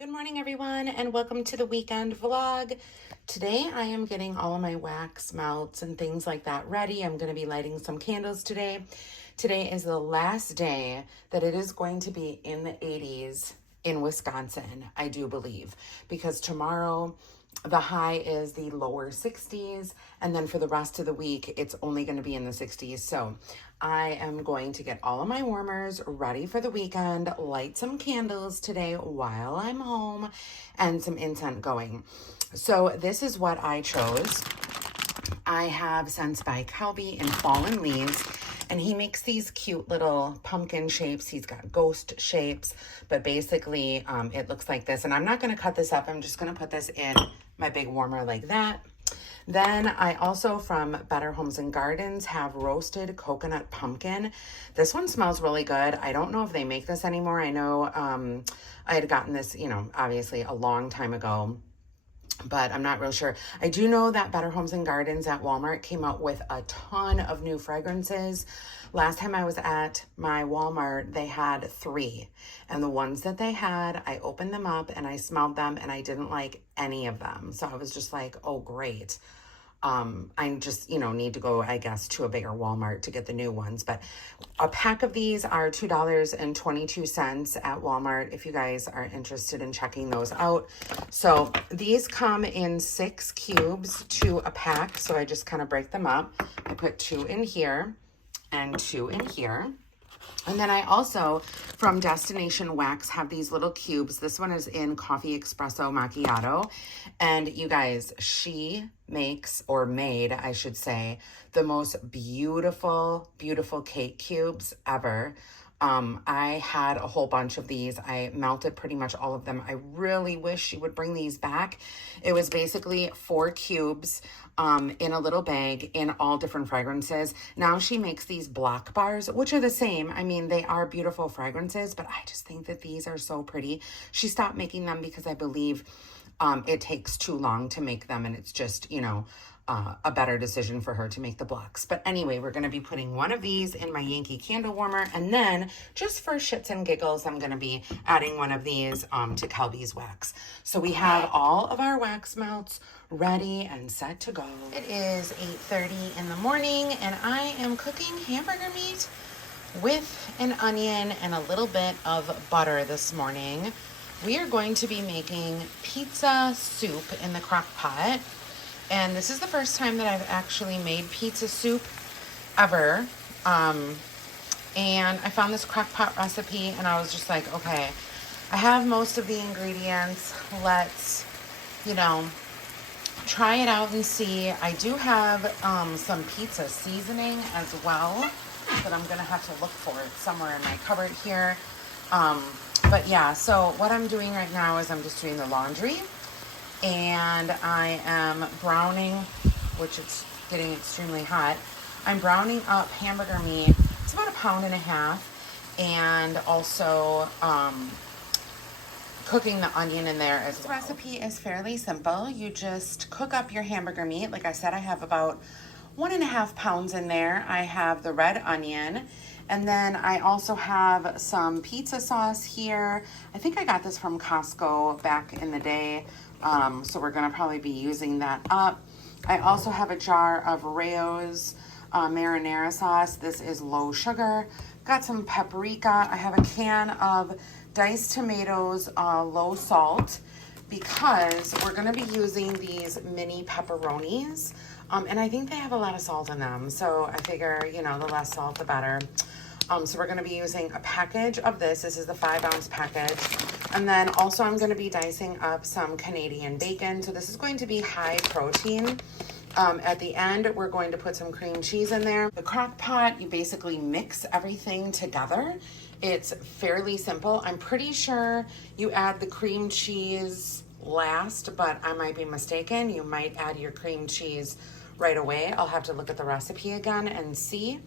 Good morning, everyone, and welcome to the weekend vlog. Today, I am getting all of my wax melts and things like that ready. I'm going to be lighting some candles today. Today is the last day that it is going to be in the 80s in Wisconsin, I do believe, because tomorrow the high is the lower 60s, and then for the rest of the week it's only going to be in the 60s. So I am going to get all of my warmers ready for the weekend, light some candles today while I'm home, and some incense going. So this is what I chose. I have Scents by Calby in Fallen Leaves, and he makes these cute little pumpkin shapes. He's got ghost shapes, but basically it looks like this. And I'm not going to cut this up. I'm just going to put this in my big warmer like that. Then I also from Better Homes and Gardens have Roasted Coconut Pumpkin. This one smells really good. I don't know if they make this anymore. I know I had gotten this, obviously a long time ago, but I'm not real sure. I do know that Better Homes and Gardens at Walmart came out with a ton of new fragrances. Last time I was at my Walmart, they had 3. And the ones that they had, I opened them up and I smelled them and I didn't like any of them. So I was just like, oh, great. I just, need to go, I guess, to a bigger Walmart to get the new ones. But a pack of these are $2.22 at Walmart if you guys are interested in checking those out. So these come in 6 cubes to a pack. So I just kind of break them up. I put 2 in here and 2 in here. And then I also, from Destination Wax, have these little cubes. This one is in Coffee Espresso Macchiato. And you guys, she makes, or made, I should say, the most beautiful, beautiful cake cubes ever. I had a whole bunch of these. I melted pretty much all of them. I really wish she would bring these back. It was basically 4 cubes in a little bag in all different fragrances. Now she makes these block bars, which are the same. I mean, they are beautiful fragrances, but I just think that these are so pretty. She stopped making them because I believe it takes too long to make them, and it's just, a better decision for her to make the blocks. But anyway, we're going to be putting one of these in my Yankee candle warmer, and then just for shits and giggles, I'm going to be adding one of these to Calby's wax. So we have all of our wax melts ready and set to go. It is 8:30 in the morning, and I am cooking hamburger meat with an onion and a little bit of butter this morning. We are going to be making pizza soup in the crock pot. And this is the first time that I've actually made pizza soup ever. And I found this Crockpot recipe and I was just like, okay, I have most of the ingredients. Let's, try it out and see. I do have some pizza seasoning as well that I'm going to have to look for. It's somewhere in my cupboard here. But yeah, so what I'm doing right now is I'm just doing the laundry. And I am browning, which it's getting extremely hot. I'm browning up hamburger meat. It's about 1.5 pounds. And also cooking the onion in there as well. This recipe is fairly simple. You just cook up your hamburger meat. Like I said, I have about 1.5 pounds in there. I have the red onion. And then I also have some pizza sauce here. I think I got this from Costco back in the day. So we're gonna probably be using that up. I also have a jar of Rayo's marinara sauce. This is low sugar. Got some paprika. I have a can of diced tomatoes, low salt, because we're gonna be using these mini pepperonis. And I think they have a lot of salt in them. So I figure, the less salt, the better. So we're going to be using a package of this. This is the 5-ounce package. And then also I'm going to be dicing up some Canadian bacon. So this is going to be high protein. At the end, we're going to put some cream cheese in there. The crock pot, you basically mix everything together. It's fairly simple. I'm pretty sure you add the cream cheese last, but I might be mistaken. You might add your cream cheese right away. I'll have to look at the recipe again and see.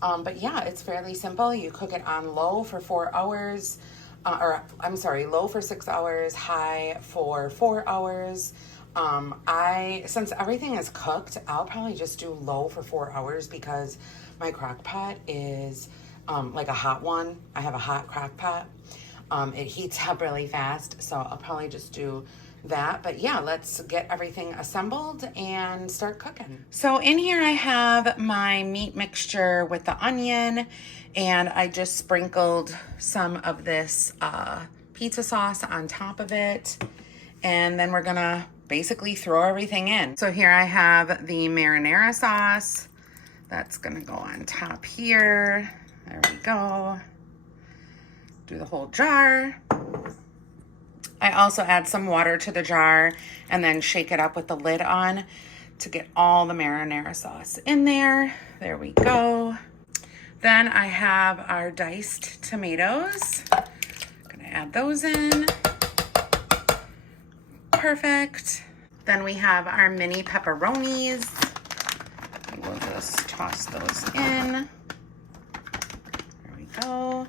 But yeah, it's fairly simple. You cook it on low for 4 hours, low for 6 hours, high for 4 hours. Since everything is cooked, I'll probably just do low for 4 hours because my crock pot is like a hot one. I have a hot crock pot. It heats up really fast, so I'll probably just do that. But yeah, let's get everything assembled and start cooking. So in here I have my meat mixture with the onion, and I just sprinkled some of this pizza sauce on top of it. And then we're gonna basically throw everything in. So here I have the marinara sauce. That's gonna go on top here. There we go. Do the whole jar. I also add some water to the jar and then shake it up with the lid on to get all the marinara sauce in there. There we go. Then I have our diced tomatoes. I'm gonna add those in. Perfect. Then we have our mini pepperonis. We'll just toss those in. There we go.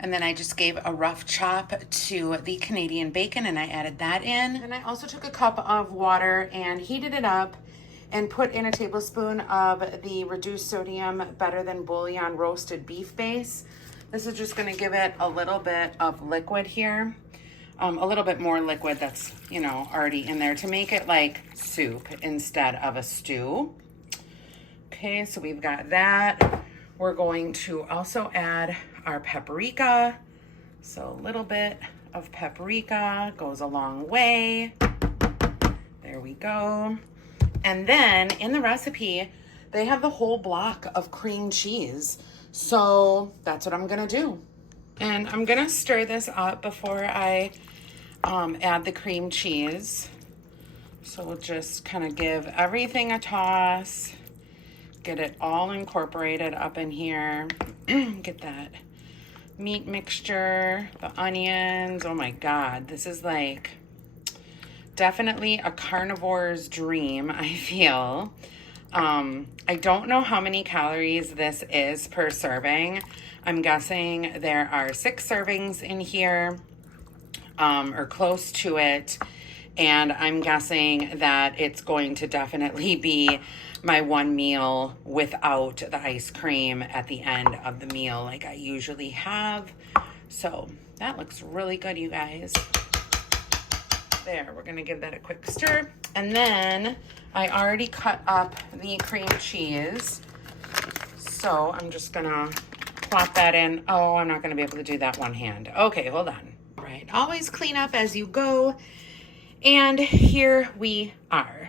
And then I just gave a rough chop to the Canadian bacon and I added that in. And I also took a cup of water and heated it up and put in a tablespoon of the reduced sodium Better Than Bouillon roasted beef base. This is just gonna give it a little bit of liquid here. A little bit more liquid that's, you know, already in there to make it like soup instead of a stew. Okay, so we've got that. We're going to also add our paprika. So a little bit of paprika goes a long way. There we go. And then in the recipe, they have the whole block of cream cheese. So that's what I'm gonna do. And I'm gonna stir this up before I add the cream cheese. So we'll just kind of give everything a toss. Get it all incorporated up in here. Get that meat mixture, the onions. Oh my God, this is like definitely a carnivore's dream, I feel. I don't know how many calories this is per serving. I'm guessing there are 6 servings in here, or close to it. And I'm guessing that it's going to definitely be my one meal without the ice cream at the end of the meal like I usually have. So that looks really good, you guys. There, we're gonna give that a quick stir. And then I already cut up the cream cheese. So I'm just gonna plop that in. Oh, I'm not gonna be able to do that one hand. Okay, hold on. All right, always clean up as you go. And here we are.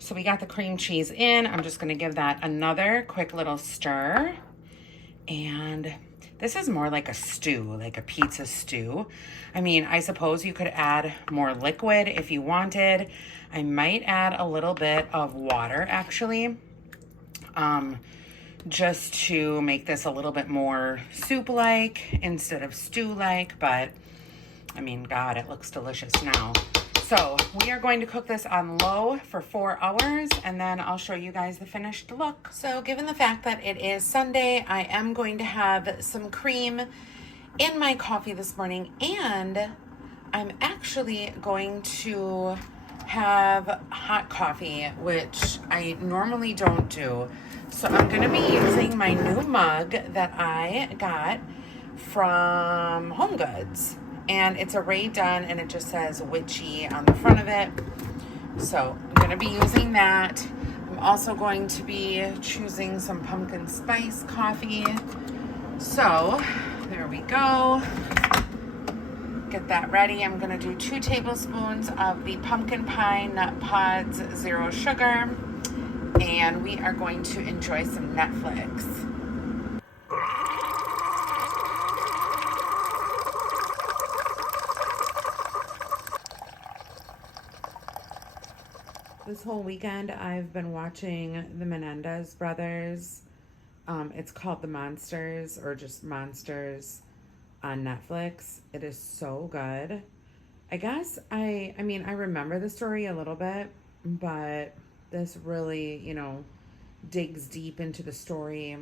So we got the cream cheese in. I'm just gonna give that another quick little stir. And this is more like a stew, like a pizza stew. I mean, I suppose you could add more liquid if you wanted. I might add a little bit of water actually, just to make this a little bit more soup-like instead of stew-like, but I mean, God, it looks delicious now. So we are going to cook this on low for 4 hours and then I'll show you guys the finished look. So given the fact that it is Sunday, I am going to have some cream in my coffee this morning, and I'm actually going to have hot coffee, which I normally don't do. So I'm gonna be using my new mug that I got from Home Goods. And it's a Ray Dunn and it just says witchy on the front of it. So I'm gonna be using that. I'm also going to be choosing some pumpkin spice coffee. So there we go. Get that ready. I'm gonna do 2 tablespoons of the pumpkin pie nut pods, 0 sugar. And we are going to enjoy some Netflix. This whole weekend, I've been watching the Menendez brothers. It's called The Monsters, or just Monsters, on Netflix. It is so good. I guess I mean, I remember the story a little bit, but this really, you know, digs deep into the story.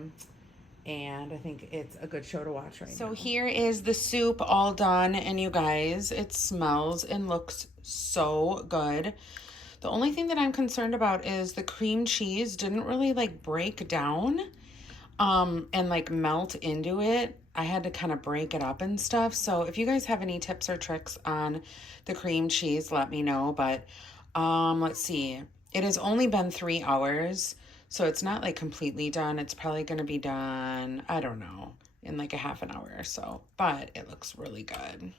And I think it's a good show to watch right now. So here is the soup all done. And you guys, it smells and looks so good. The only thing that I'm concerned about is the cream cheese didn't really like break down. and like melt into it. I had to kind of break it up and stuff. So if you guys have any tips or tricks on the cream cheese, let me know. But let's see. It has only been 3 hours, so it's not like completely done. It's probably going to be done, I don't know, in like a half an hour or so. But it looks really good.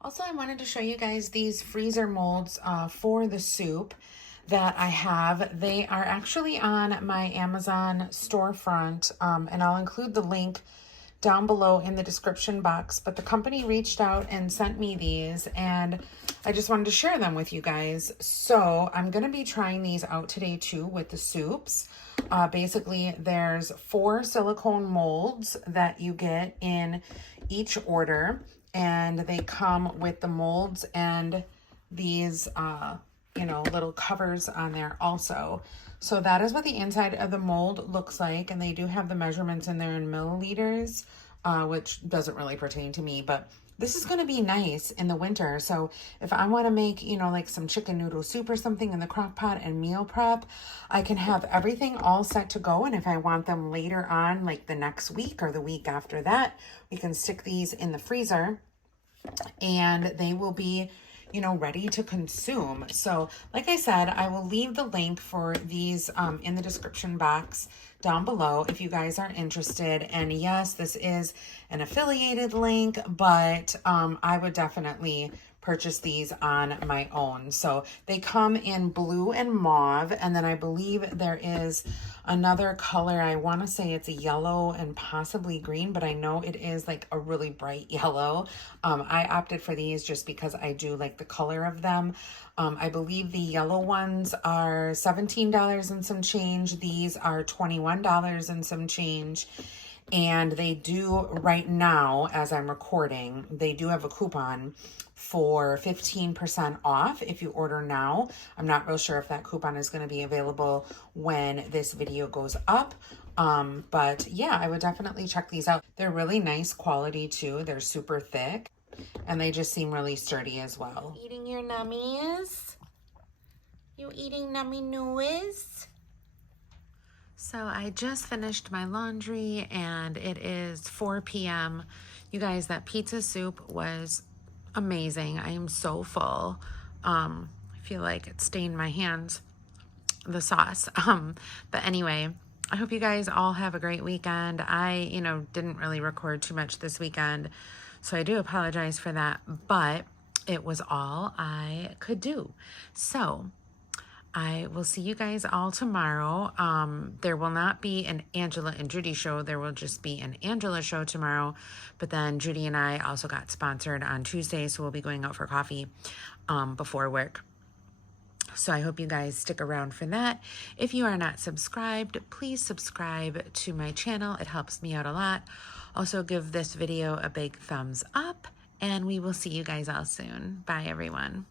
Also, I wanted to show you guys these freezer molds for the soup that I have. They are actually on my Amazon storefront, and I'll include the link down below in the description box. But the company reached out and sent me these, and I just wanted to share them with you guys. So I'm going to be trying these out today too with the soups. Basically, there's 4 silicone molds that you get in each order, and they come with the molds and these little covers on there also. So that is what the inside of the mold looks like, and they do have the measurements in there in milliliters, which doesn't really pertain to me, but this is going to be nice in the winter. So if I want to make, like some chicken noodle soup or something in the crock pot and meal prep, I can have everything all set to go. And if I want them later on, like the next week or the week after that, we can stick these in the freezer and they will be ready to consume. So like I said, I will leave the link for these in the description box down below if you guys are interested. And yes, this is an affiliated link, but I would definitely purchase these on my own. So they come in blue and mauve, and then I believe there is another color. I want to say it's a yellow and possibly green, but I know it is like a really bright yellow. I opted for these just because I do like the color of them. I believe the yellow ones are $17 and some change. These are $21 and some change. And they do right now, as I'm recording, they do have a coupon for 15% off if you order now. I'm not real sure if that coupon is going to be available when this video goes up. But yeah, I would definitely check these out. They're really nice quality too. They're super thick and they just seem really sturdy as well. Eating your nummies? You eating nummy news? So I just finished my laundry and it is 4 p.m. You guys, that pizza soup was amazing. I am so full. I feel like it stained my hands, the sauce. But anyway, I hope you guys all have a great weekend. I, didn't really record too much this weekend, so I do apologize for that, but it was all I could do. So I will see you guys all tomorrow. There will not be an Angela and Judy show. There will just be an Angela show tomorrow. But then Judy and I also got sponsored on Tuesday, so we'll be going out for coffee before work. So I hope you guys stick around for that. If you are not subscribed, please subscribe to my channel. It helps me out a lot. Also give this video a big thumbs up, and we will see you guys all soon. Bye, everyone.